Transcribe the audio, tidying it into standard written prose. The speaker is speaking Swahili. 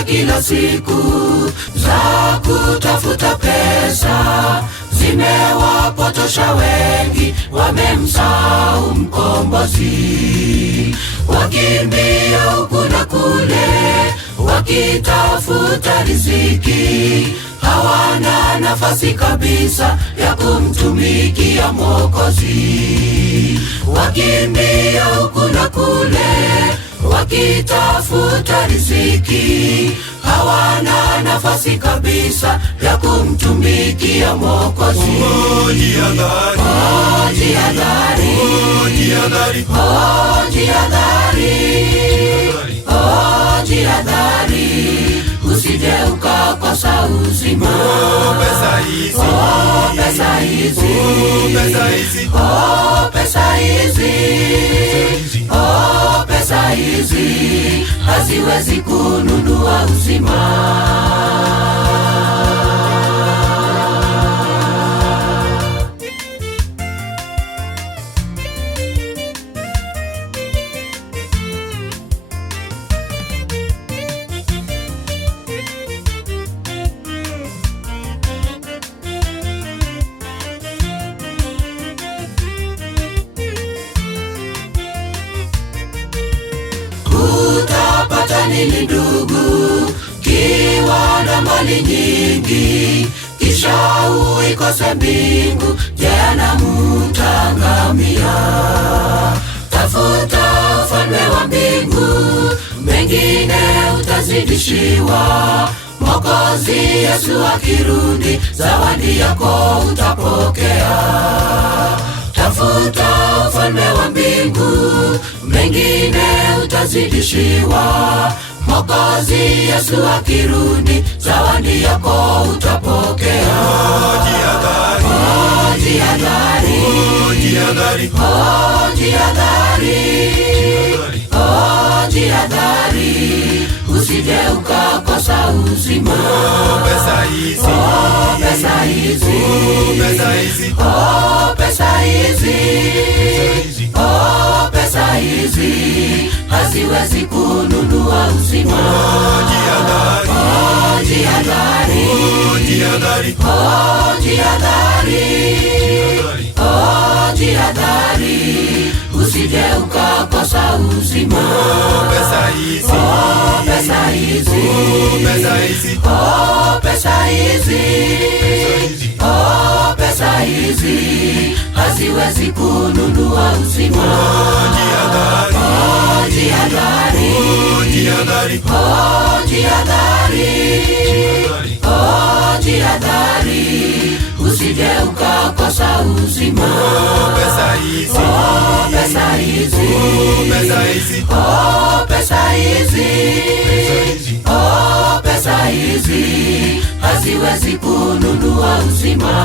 za kila siku za kutafuta pesa zimewapotosha wengi, wamemsahau mkombozi. Wakimbia huku na kule wakitafuta riziki, hawana nafasi kabisa ya kumtumikia Mwokozi. Wakimbia huku na kule wakitafuta riziki, hawana nafasi kabisa ya kumtumikia Mwokozi. Jihadhari, jihadhari, jihadhari, jihadhari, jihadhari, usije ukakosa uzima. pesa hizi, Pesa hizi, pesa hizi, pesa hizi, pesa hizi haziwezi kununua uzima. Utapata nini ndugu, kiwa na mali nyingi, kisha uikose mbingu? Jehanamu utangamia. Tafuta ufalme wa mbingu, mengine utazidishiwa. Mwokozi Yesu akirudi, zawadi yako utapokea. Tafuta ufalme wa mbingu, mengine utazidishiwa. Mwokozi Yesu akirudi, zawadi yako utapokea. jihadhari, Jihadhari, jihadhari, jihadhari, jihadhari, usije ukakosa uzima. pesa hizi, Pesa hizi, pesa hizi, pesa hizi, pesa hizi haziwezi kununua uzima. jihadhari, Jihadhari, jihadhari, jihadhari, jihadhari, usije ukakosa uzima. pesa hizi, Pesa hizi, pesa hizi, pesa hizi, pesa hizi haziwezi kununua uzima. jihadhari, Jihadhari, jihadhari, jihadhari, jihadhari, usije ukakosa uzima. pesa hizi, Pesa hizi, pesa hizi, pesa hizi, pesa hizi haziwezi kununua uzima.